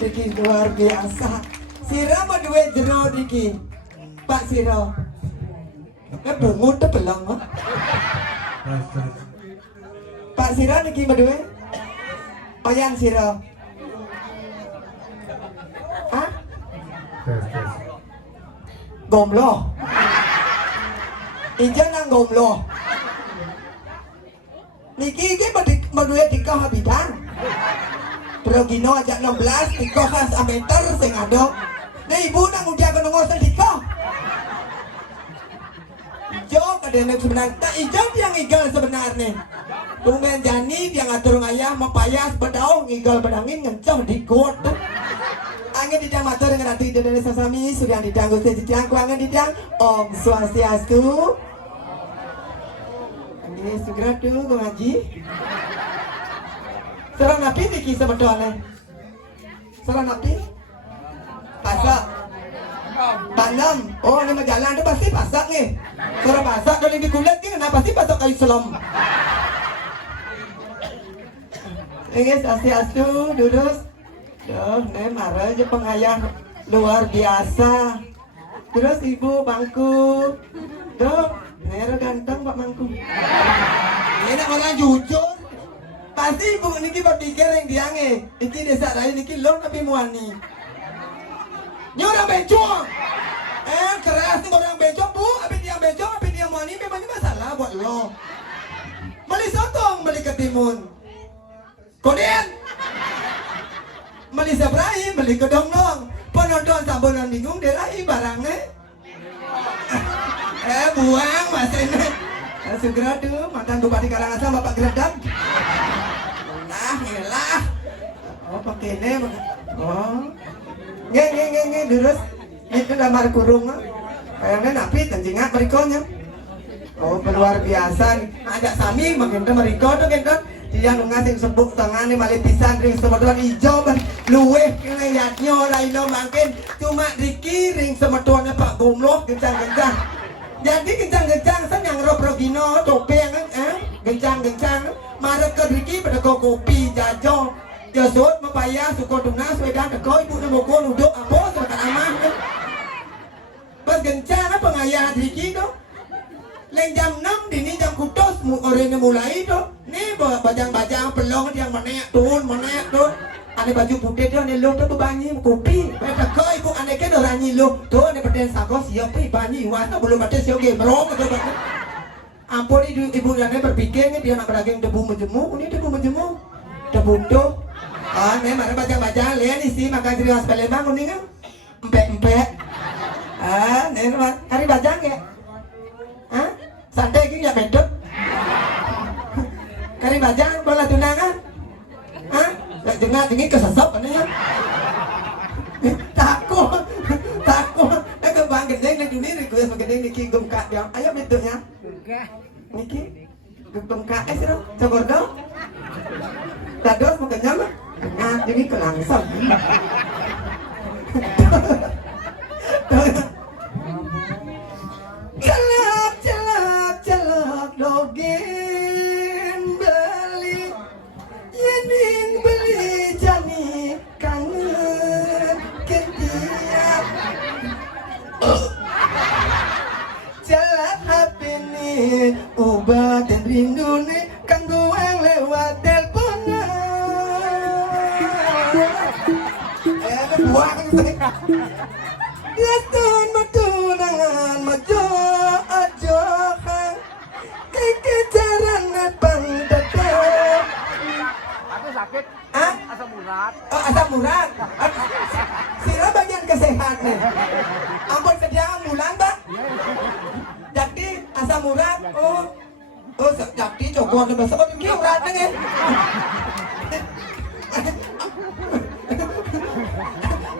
Diki luar biasa. Sira mau duit jero diki. Pak Sira. Bungut tuh belum mah. Pak Sira niki mau duit. Oyan Sira. Hah? Gomlo. Ijo nang gomlo. Niki mau duit dikau habitan. Progino aja 16, tiko khas ameter sing ado. Nah ibu nang udah kenongosel tiko. Ijo kadene sebenarnya, tak ijo yang igal sebenarnya. Tungen jani dia ngatur ngayah mapayas bedaung igal bedangin ngencong di got. Angin didang matur dengan hati dari sesami sudah didang gusti didang kuangan didang Om Swastiastu. Ini segera dulu ngaji. Salah napi niki sebetulnya. Salah napi pasak tanam. Oh ini jalan itu pasti pasak nih. Salah pasak dari di kulit ni kenapa sih pasak kayu selam? Ini Swastiastu duduk. Duh, nih marah aja pengayah luar biasa. Terus ibu bangku. Duh, nih ganteng Pak Mangku. Ini orang jujur. Pasti ibu niki berpikir yang diange, niki desa lain niki lo tapi muani. Ini orang bencong. Keras nih orang bencong bu, tapi dia bencong, tapi dia muani memang ini masalah buat lo. Beli sotong, beli ketimun. Kemudian beli sabrai, beli kedong-dong. Penonton sabonan bingung derai barangnya. Buang mas ini. Segera tuh mantan bupati Karangasem Bapak Gredam. Lah. Oh pakai ini. Oh. Nge terus itu lamar kurung. Kayaknya napi tenjingat merikonya. Oh luar biasa. Ada sami makin meriko tuh kan. Dia ngasih sebuk tangannya malah pisan ring semetuan hijau kan. Luweh ngeliatnya lainnya makin cuma dikiring semetuannya Pak Gomlo gencang-gencang. Jadi gencang-gencang sen yang Progino topeng gencang-gencang marah ke Riki pada kopi jajo jasut mapaya suko tunas wedang teko ibu nemboko nuduk apa sama aman pas gencang apa ngayah Riki tuh lain jam 6 dini jam kutus orangnya mulai tuh nih bajang-bajang pelong yang menek tuh ada baju putih dia nih lo tuh banyi kopi teko ibu anaknya udah ranyi lo tuh ada perden sakos siapa banyi warna belum ada siapa gemrong tuh ampun ibu dan berpikir dia nak beragam debu menjemuk, ini debu menjemuk, debu tuh. Nih mana baca-baca lihat isi makan serius Palembang ini kan, empek. Nih hari baca ke? Santai gini ya beduk. Hari baca bola tunangan, dengar dingin kesesop ini ya. Takut. Nak kebang gedeng nak dunia request gedeng niki gumka dia, ayo beduknya. Niki, gempeng KS dong, cokor dong. Dados makanya mah, nah jadi kelangsung. Celak dogen beli, yening beli jani kangen ketiak. Celak HP nih, ubah dan rindu nih, kanggo yang lewat teleponan. Buang Yatun matunangan majo ajo hang, kekejaran nepang dadap. Aku sakit. Asam urat. Oh asam urat. Sila bagian kesehatan. Ampun sedia ambulan bang. Jadi asam urat. Oh jadi coba nih besok ini uratnya kan.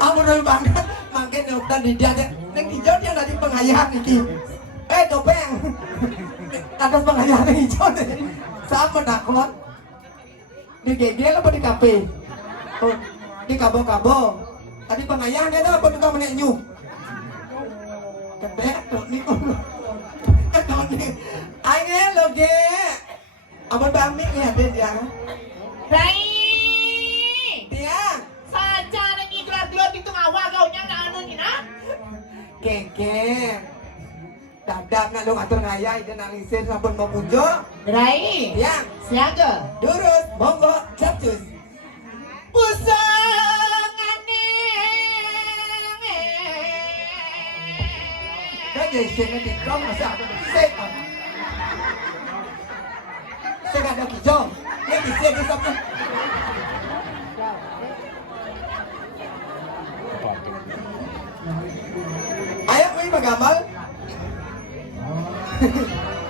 Ampun banget. Makin dokter di dia. Neng pengayahan iki. Topeng. Atas pengayahan hijau nih. Sama nakon. Di gegel apa di kape? Oh, di kabo-kabo. Tadi pengayahan dia apa tukang menenyu? Kedek tuh nih. Ayo lo ge. Abang bami lihat dia. Rai, Dia. saja lagi gelar-gelar itu ngawal gaunya anu nina. Kengkeng. Dadak nak lu ngatur ngayai dan analisir sampun mau kunjo. Rai, Yang siaga. durus monggo capcus. Pusangane. Cái gì xin nó thì không mà sao tôi xếp à. Xếp gạt được kỳ cho. Cái kỳ xếp đi xong rồi. Ayo quý gambar.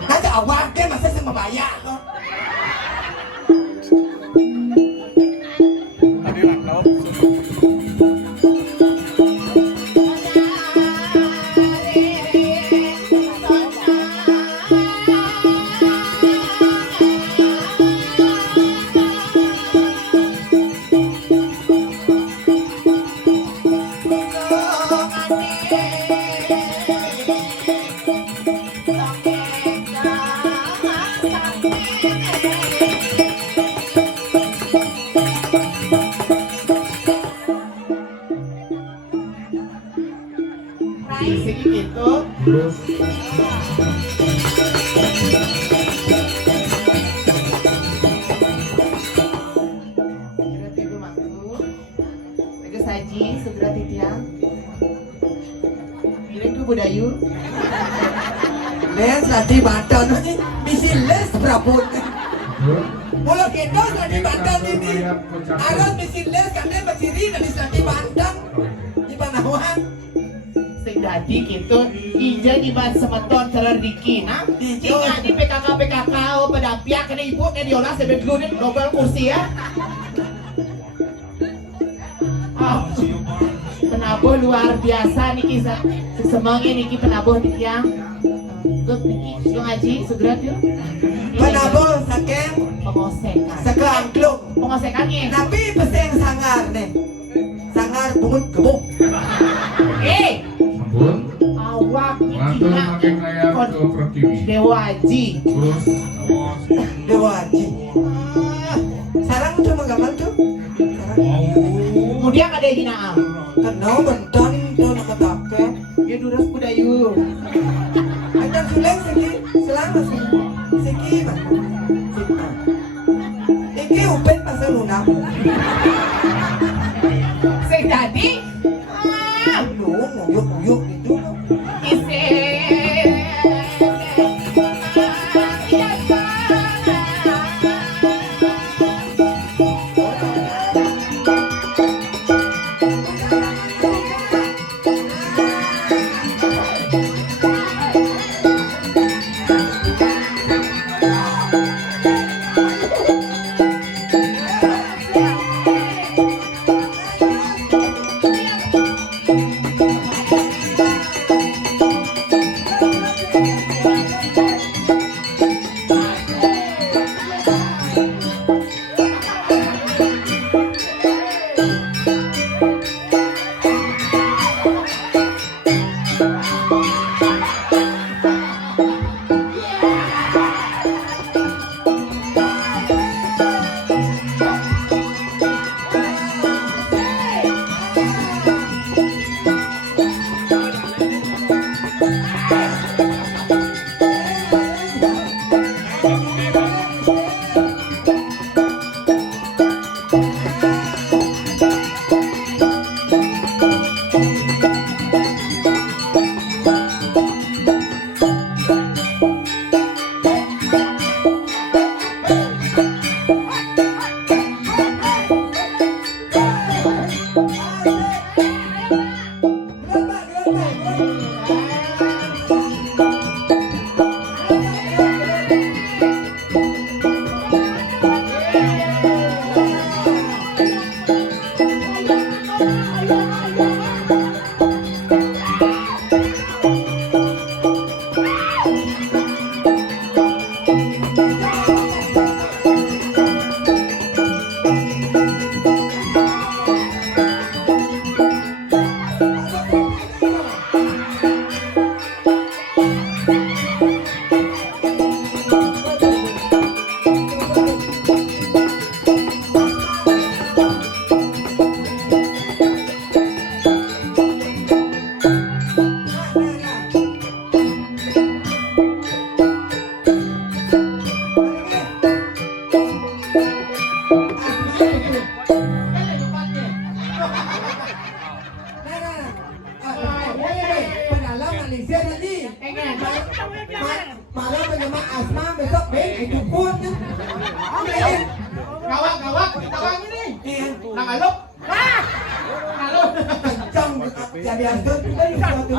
Nanti awak kan masa sih membayar kok. Tadi laptop. Rai, gitu. Segera tidur makku. Tegas saji, segera titiang. Giring ku budayu. Les lagi bantal nih. Misi les berapun. Mula kita lagi bantal ini. Aras misi les karena berdiri dari lagi bantal. Di Panahuan. Sing dadi gitu, ija di ban semeton cara Riki, nah. Ingat di PKK oh pada pihak kena ibu kena diolah sampai gelunin double kursi ya. Oh, penabuh luar biasa nih kisah. Sesemangnya niki penabuh di tiang. Good niki, lu ngaji segera tuh. Penabuh saking Pengosekan. sekeangklung. Pengosekannya. Tapi peseng sangar nih. Sangar bungut gebuk. Bun, Awak mantul niki makin kayak kon GoPro TV. Dewa Haji. Terus, Dewa Haji. Sarang tuh menggambar tuh. Sarang. Kemudian ada hinaan. Kenal bentan tuh nak ketake. Dia duras budayu. Ada suleng segi selama segi mah. Iki upen pasal lunak. Sing dadi Lu nguyuk gitu. isi Bali. Pengen. Malam menyemang asma besok itu pun. Gawak ini. Iya. Nang alok. Halo. Kencang jadi antut dari suatu.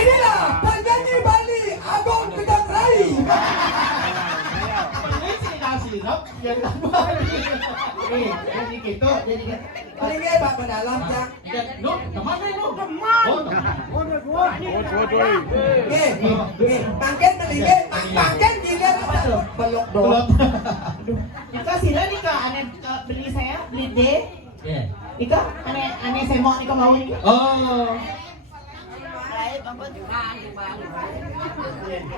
Inilah penyanyi Bali Agung Kedang Rai. Jadi gitu. Ini Pak Pedalam Cak. Pangken melinge, pangken dilihat peluk dong. Ika sila nih kak, aneh beli saya beli D. Ika aneh saya mau nika mau nih. Oh.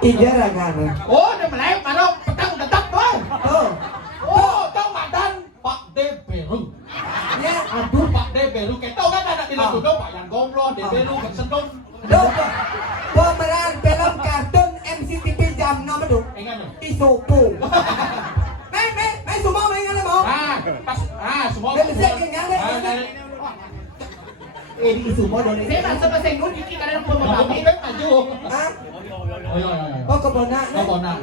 Ijara kan. Oh, udah melayang mana petang detak boy. Oh, Oh, tahu madan Pak D Beru. ya. Aduh Pak D Beru, kita tahu kan anak di Lagudo Pak yang gomlo D Beru bersentuh. Duh, pemeran film kartun MCTV jam nomor tuh. Ingat nih. Isupu. Mấy sumo mấy nghe không? Semua. Đây là cái nhá đấy. Di sumo dong. Saya bahasa bahasa Inggris ini karena pembawa ini maju. Hah? Oh iya iya. Oh kebonak. Oh bonak.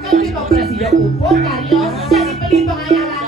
Kan di presiden UPO karyo jadi beli pengayaan